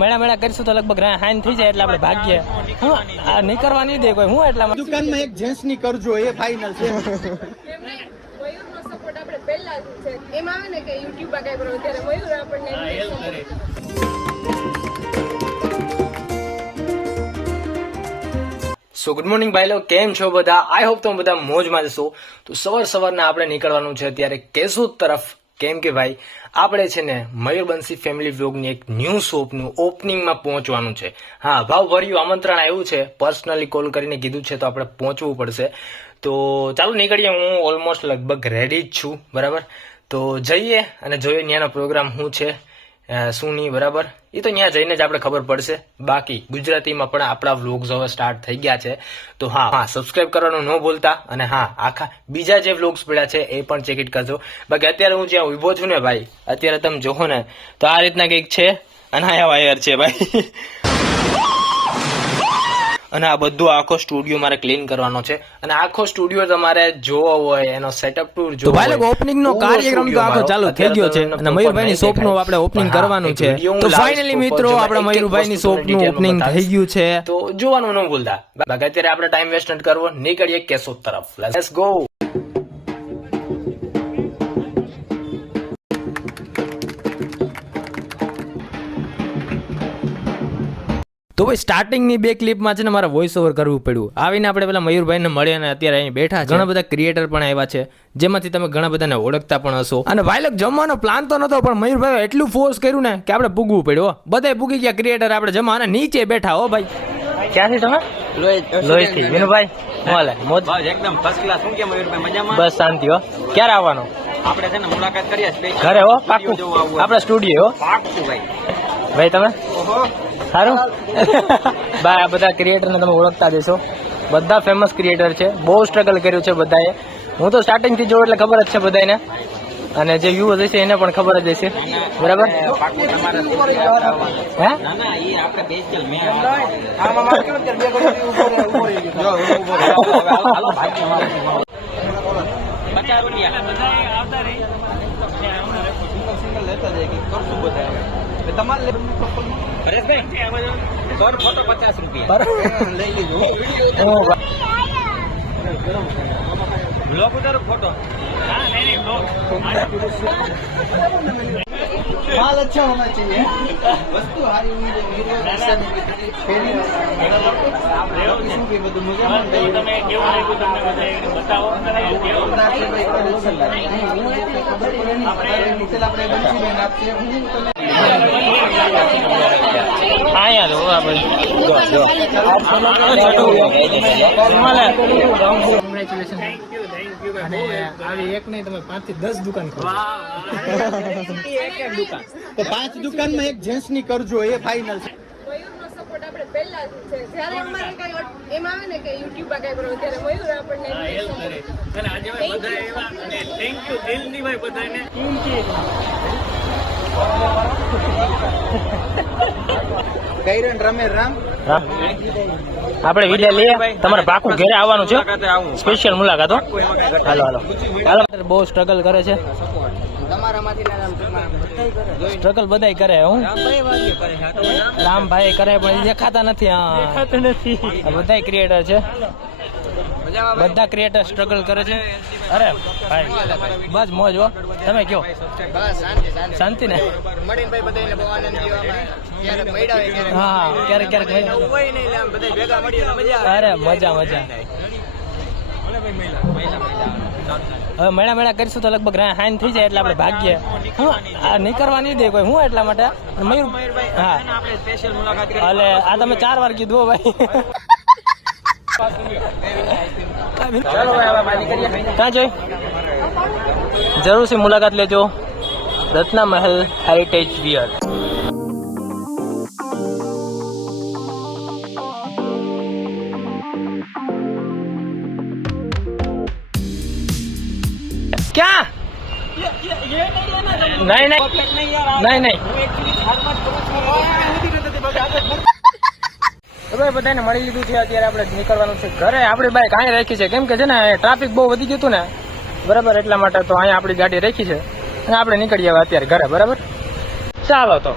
મેળા કરીશું તો લગભગ હાઈન થઈ જાય એટલે આપણે ભાગ્ય હું નહીં કરવા નહીં દે કોઈ હું એટલા દુકાનમાં એક જેન્ટ્સ ની કરજો એ ફાઇનલ છે. સો ગુડ મોર્નિંગ ભાઈ લોકો, કેમ છો બધા? આઈ હોપ તમે બધા મોજમાં જશો. તો સવારના આપણે નીકળવાનું છે અત્યારે કેશોદ તરફ, કેમ કે ભાઈ આપણે છે ને મયુરબંશી ફેમિલી વ્લોગની એક ન્યૂ શોપનું ઓપનિંગમાં પહોંચવાનું છે. હા, ભાવભર્યું આમંત્રણ આવ્યું છે, પર્સનલી કોલ કરીને કીધું છે, તો આપણે પહોંચવું પડશે. તો ચાલો નીકળીએ. હું ઓલમોસ્ટ લગભગ રેડી જ છું, બરાબર. તો જઈએ અને જોઈએ ત્યાંનો પ્રોગ્રામ શું છે શું નહીં, બરાબર. એ તો ત્યાં જઈને જ આપણે ખબર પડશે. બાકી ગુજરાતીમાં પણ આપણા વ્લોગ્સ હવે સ્ટાર્ટ થઈ ગયા છે, તો હા સબસ્ક્રાઇબ કરવાનું ન ભૂલતા. અને હા, આખા બીજા જે વ્લોગ્સ પડ્યા છે એ પણ ચેક ઇટ કરજો. બાકી અત્યારે હું જ્યાં ઉભો છું ને ભાઈ, અત્યારે તમે જોવો ને તો આ રીતના કંઈક છે, અને આ વાયર છે ભાઈ. અને આ બધું આખો સ્ટુડિયો મારે ક્લીન કરવાનો છે, અને આખો સ્ટુડિયો તમારે જોવો હોય એનો સેટઅપ ટૂર જો ભાઈ લોકો ઓપનિંગ નો કાર્યક્રમ તો આખો ચાલુ થઈ ગયો છે, અને મયુરભાઈ ની શોપ નું આપણે ઓપનિંગ કરવાનું છે. તો ફાઇનલી મિત્રો આપણા મયુરભાઈ ની શોપ નું ઓપનિંગ થઈ ગયું છે, તો જોવાનું ન ભૂલતા. બાકી અત્યારે આપણે ટાઈમ વેસ્ટ નથી કરવો, નીકળીએ કેશોદ તરફ. Let's go. તો ભાઈ સ્ટાર્ટિંગની બે ક્લિપમાં છે ને મારે વોઇસ ઓવર કરવું પડ્યું. આવીને આપણે પેલા મયુરભાઈને મળ્યા અને અત્યારે અહીં બેઠા છે. ઘણા બધા ક્રિએટર પણ આવ્યા છે, જેમાંથી તમે ઘણા બધાને ઓળખતા પણ હશો. અને ભાઈ લોક જમવાનો પ્લાન તો નતો, પણ મયુરભાઈ એટલું ફોર્સ કર્યું ને કે આપણે પૂગવું પડ્યું. બધા પૂગી ગયા ક્રિએટર, આપણે જમવા અને નીચે બેઠા. હો ભાઈ, ક્યાંથી તમે? લોહી થી. વિનુભાઈ મોલે મોજ એકદમ ફર્સ્ટ ક્લાસ. શું કે મયુરભાઈ મજામાં? બસ શાંતિ. હો, ક્યારે આવવાનું? આપણે છે ને મુલાકાત કરીએ ઘરે. હો પાક્કું, આપણે સ્ટુડિયો. હો પાક્કું ભાઈ. ભાઈ તમે સારું ભાઈ, આ બધા ક્રિએટરને તમે ઓળખતા જશો. બધા ફેમસ ક્રિએટર છે, બહુ સ્ટ્રગલ કર્યું છે બધાએ. હું તો સ્ટાર્ટિંગ થી જોઉં એટલે ખબર જ છે બધાને, અને જે વ્યુઅર્સ હશે એને પણ ખબર જ હશે, બરાબર. ફોટો 50 રૂપિયા લઈ લીધો. બ્લોગ ઉતારો ફોટો. हाँ नहीं ब्लॉग माल अच्छा होना चाहिए, वस्तु हारी होनी चाहिए. બધું મુજબ તમે કેવું લાગ્યું તમને બતાવો. હા યાર, કોંગ્રેચ્યુલેશન. અને આવી એક નહીં, તમે 5 થી 10 દુકાન ખોલો. તો 5 દુકાનમાં એક જેન્ટ્સ ની કરજો, એ ફાઇનલ છે. આપણે પહેલા છે, જ્યારે અમારે કઈ એમ આવે ને કે યુટ્યુબ પર કઈ કરો ત્યારે મયુર આપણને હેલ્પ કરે. અને આજે ભાઈ બધા એવા, અને થેન્ક યુ દિલની ભાઈ બધાને. ગઈરન રમે રામ. આપણે વિડિયો લઈએ. તમારે પાકું ઘરે આવવાનું છે, સ્પેશિયલ મુલાકાત. હાલો હાલો હાલો. બહુ સ્ટ્રગલ કરે છે, સ્ટ્રગલ બધાય કરે. હું રામભાઈ કરે પણ દેખાતા નથી. બધાય ક્રિએટર છે, બધા ક્રિએટર સ્ટ્રગલ કરે છે. અરે ભાઈ બસ મોજ. હો તમે કયો? શાંતિ ને? હા, ક્યારેક ક્યારેક. અરે મજા મજા. હવે મેળા કરીશું તો લગભગ હાઈન થઈ જાય એટલે આપણે ભાગ્ય હું નહીં કરવા નહીં દે કોઈ હું, એટલા માટે મયુર. હા, એટલે આ તમે 4 વાર કીધું ભાઈ. ક્યાં જોઈ? જરૂરથી મુલાકાત લેજો, રત્ના મહેલ હેરિટેજ વિયર. क्या नहीं नहीं नहीं नहीं. ભાઈ બધાને મળી લીધું છે, અત્યારે આપણે નીકળવાનું છે ઘરે. આપણી બાઈક અહીં રાખી છે, કેમ કે છે ને ટ્રાફિક બહુ વધી ગયું હતું ને, બરાબર. એટલા માટે તો અહીંયા આપણી ગાડી રાખી છે, અને આપણે નીકળીએ હવે અત્યારે ઘરે, બરાબર. ચાલો તો.